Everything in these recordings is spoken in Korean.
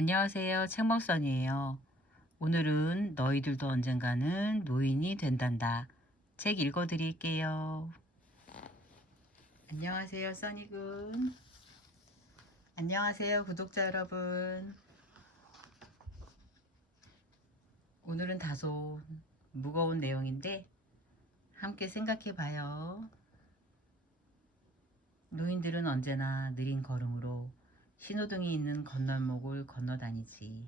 안녕하세요. 책먹선이에요. 오늘은 너희들도 언젠가는 노인이 된단다. 책 읽어드릴게요. 안녕하세요, 써니군. 안녕하세요, 구독자 여러분. 오늘은 다소 무거운 내용인데 함께 생각해 봐요. 노인들은 언제나 느린 걸음으로 신호등이 있는 건널목을 건너 다니지.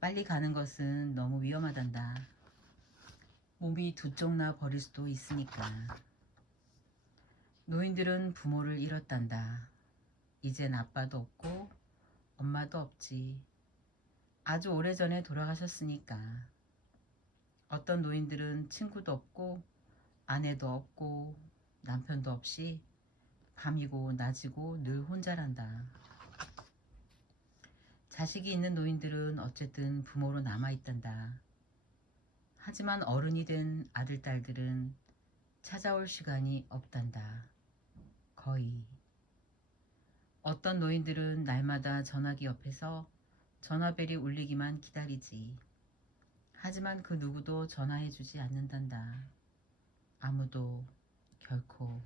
빨리 가는 것은 너무 위험하단다. 몸이 두 쪽 나 버릴 수도 있으니까. 노인들은 부모를 잃었단다. 이젠 아빠도 없고 엄마도 없지. 아주 오래전에 돌아가셨으니까. 어떤 노인들은 친구도 없고 아내도 없고 남편도 없이 밤이고 낮이고 늘 혼자란다. 자식이 있는 노인들은 어쨌든 부모로 남아있단다. 하지만 어른이 된 아들, 딸들은 찾아올 시간이 없단다. 거의. 어떤 노인들은 날마다 전화기 옆에서 전화벨이 울리기만 기다리지. 하지만 그 누구도 전화해주지 않는단다. 아무도 결코.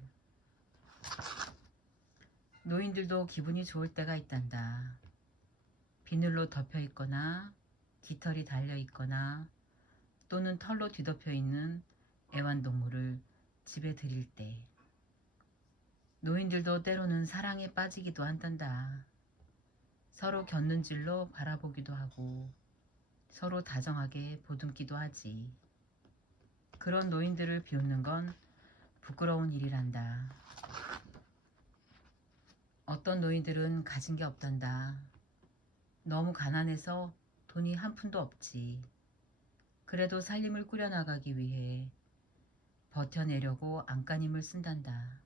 노인들도 기분이 좋을 때가 있단다. 비늘로 덮여 있거나 깃털이 달려 있거나 또는 털로 뒤덮여 있는 애완동물을 집에 들일 때. 노인들도 때로는 사랑에 빠지기도 한단다. 서로 곁눈질로 바라보기도 하고 서로 다정하게 보듬기도 하지. 그런 노인들을 비웃는 건 부끄러운 일이란다. 어떤 노인들은 가진 게 없단다. 너무 가난해서 돈이 한 푼도 없지. 그래도 살림을 꾸려나가기 위해 버텨내려고 안간힘을 쓴단다.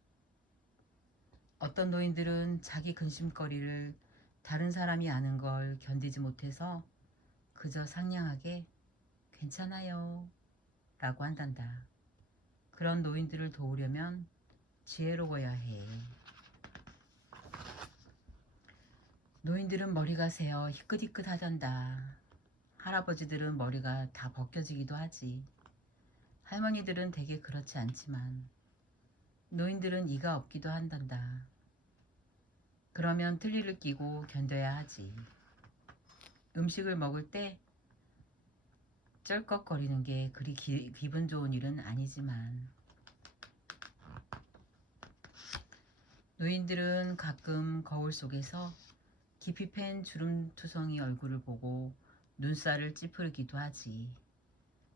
어떤 노인들은 자기 근심거리를 다른 사람이 아는 걸 견디지 못해서 그저 상냥하게 괜찮아요 라고 한단다. 그런 노인들을 도우려면 지혜로워야 해. 노인들은 머리가 새어 희끗희끗하단다. 할아버지들은 머리가 다 벗겨지기도 하지. 할머니들은 대개 그렇지 않지만 노인들은 이가 없기도 한단다. 그러면 틀니를 끼고 견뎌야 하지. 음식을 먹을 때 쩔꺽거리는 게 그리 기분 좋은 일은 아니지만 노인들은 가끔 거울 속에서 깊이 팬 주름투성이 얼굴을 보고 눈살을 찌푸리기도 하지.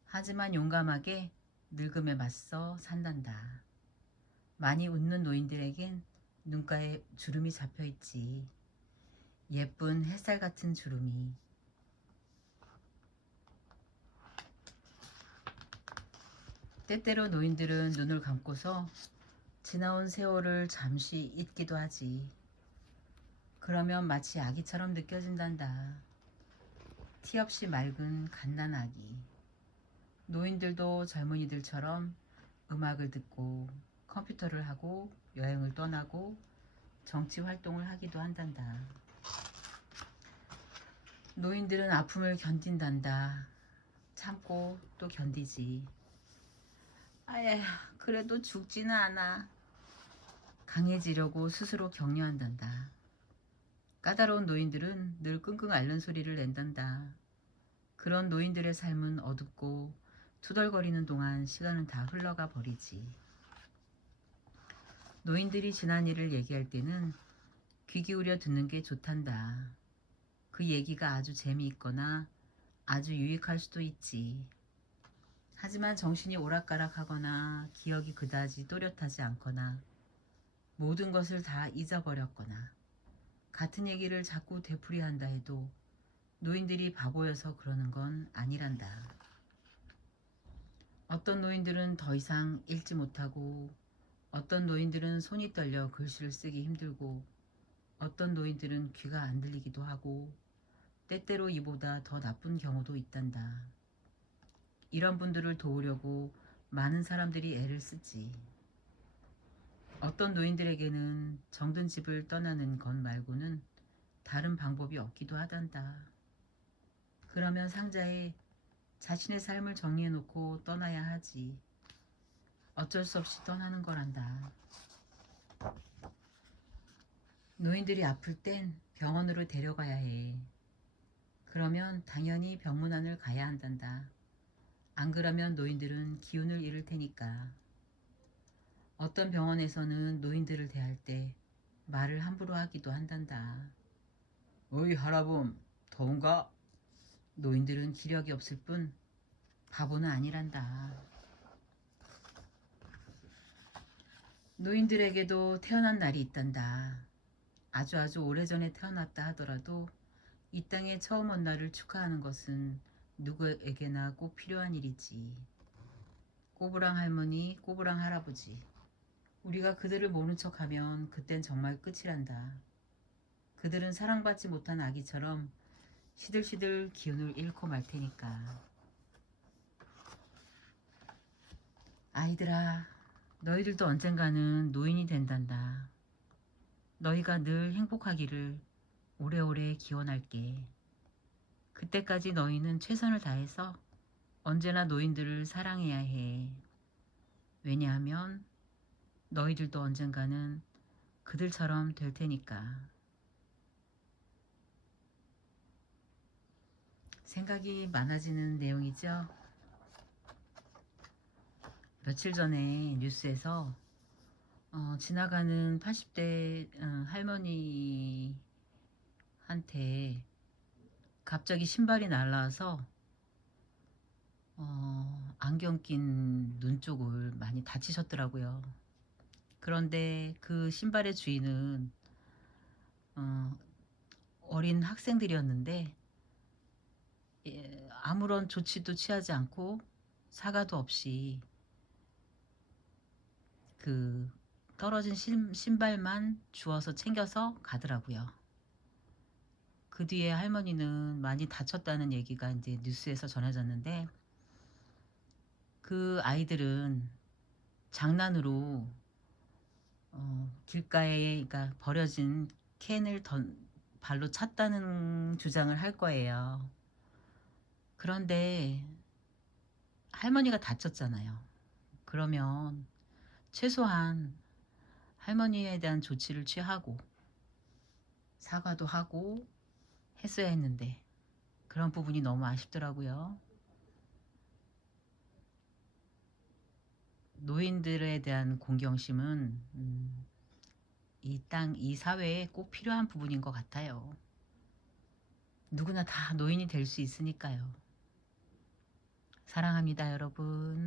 하지만 용감하게 늙음에 맞서 산단다. 많이 웃는 노인들에겐 눈가에 주름이 잡혀있지. 예쁜 햇살 같은 주름이. 때때로 노인들은 눈을 감고서 지나온 세월을 잠시 잊기도 하지. 그러면 마치 아기처럼 느껴진단다. 티 없이 맑은 갓난아기. 노인들도 젊은이들처럼 음악을 듣고 컴퓨터를 하고 여행을 떠나고 정치 활동을 하기도 한단다. 노인들은 아픔을 견딘단다. 참고 또 견디지. 아야, 그래도 죽지는 않아. 강해지려고 스스로 격려한단다. 까다로운 노인들은 늘 끙끙 앓는 소리를 낸단다. 그런 노인들의 삶은 어둡고 투덜거리는 동안 시간은 다 흘러가 버리지. 노인들이 지난 일을 얘기할 때는 귀 기울여 듣는 게 좋단다. 그 얘기가 아주 재미있거나 아주 유익할 수도 있지. 하지만 정신이 오락가락하거나 기억이 그다지 또렷하지 않거나 모든 것을 다 잊어버렸거나 같은 얘기를 자꾸 되풀이한다 해도 노인들이 바보여서 그러는 건 아니란다. 어떤 노인들은 더 이상 읽지 못하고 어떤 노인들은 손이 떨려 글씨를 쓰기 힘들고 어떤 노인들은 귀가 안 들리기도 하고 때때로 이보다 더 나쁜 경우도 있단다. 이런 분들을 도우려고 많은 사람들이 애를 쓰지. 어떤 노인들에게는 정든 집을 떠나는 것 말고는 다른 방법이 없기도 하단다. 그러면 상자에 자신의 삶을 정리해놓고 떠나야 하지. 어쩔 수 없이 떠나는 거란다. 노인들이 아플 땐 병원으로 데려가야 해. 그러면 당연히 병문안을 가야 한단다. 안 그러면 노인들은 기운을 잃을 테니까. 어떤 병원에서는 노인들을 대할 때 말을 함부로 하기도 한단다. 어이 할아범, 더운가? 노인들은 기력이 없을 뿐 바보는 아니란다. 노인들에게도 태어난 날이 있단다. 아주 오래전에 태어났다 하더라도 이 땅에 처음 온 날을 축하하는 것은 누구에게나 꼭 필요한 일이지. 꼬부랑 할머니, 꼬부랑 할아버지. 우리가 그들을 모른 척하면 그땐 정말 끝이란다. 그들은 사랑받지 못한 아기처럼 시들시들 기운을 잃고 말 테니까. 아이들아, 너희들도 언젠가는 노인이 된단다. 너희가 늘 행복하기를 오래오래 기원할게. 그때까지 너희는 최선을 다해서 언제나 노인들을 사랑해야 해. 왜냐하면 너희들도 언젠가는 그들처럼 될 테니까. 생각이 많아지는 내용이죠. 며칠 전에 뉴스에서 지나가는 80대 할머니한테 갑자기 신발이 날라와서 안경 낀 눈 쪽을 많이 다치셨더라고요. 그런데 그 신발의 주인은 어린 학생들이었는데 아무런 조치도 취하지 않고 사과도 없이 그 떨어진 신발만 주워서 챙겨서 가더라고요. 그 뒤에 할머니는 많이 다쳤다는 얘기가 이제 뉴스에서 전해졌는데, 그 아이들은 장난으로 길가에 그러니까 버려진 캔을 발로 찼다는 주장을 할 거예요. 그런데 할머니가 다쳤잖아요. 그러면 최소한 할머니에 대한 조치를 취하고 사과도 하고 했어야 했는데, 그런 부분이 너무 아쉽더라고요. 노인들에 대한 공경심은 이 땅, 이 사회에 꼭 필요한 부분인 것 같아요. 누구나 다 노인이 될 수 있으니까요. 사랑합니다, 여러분.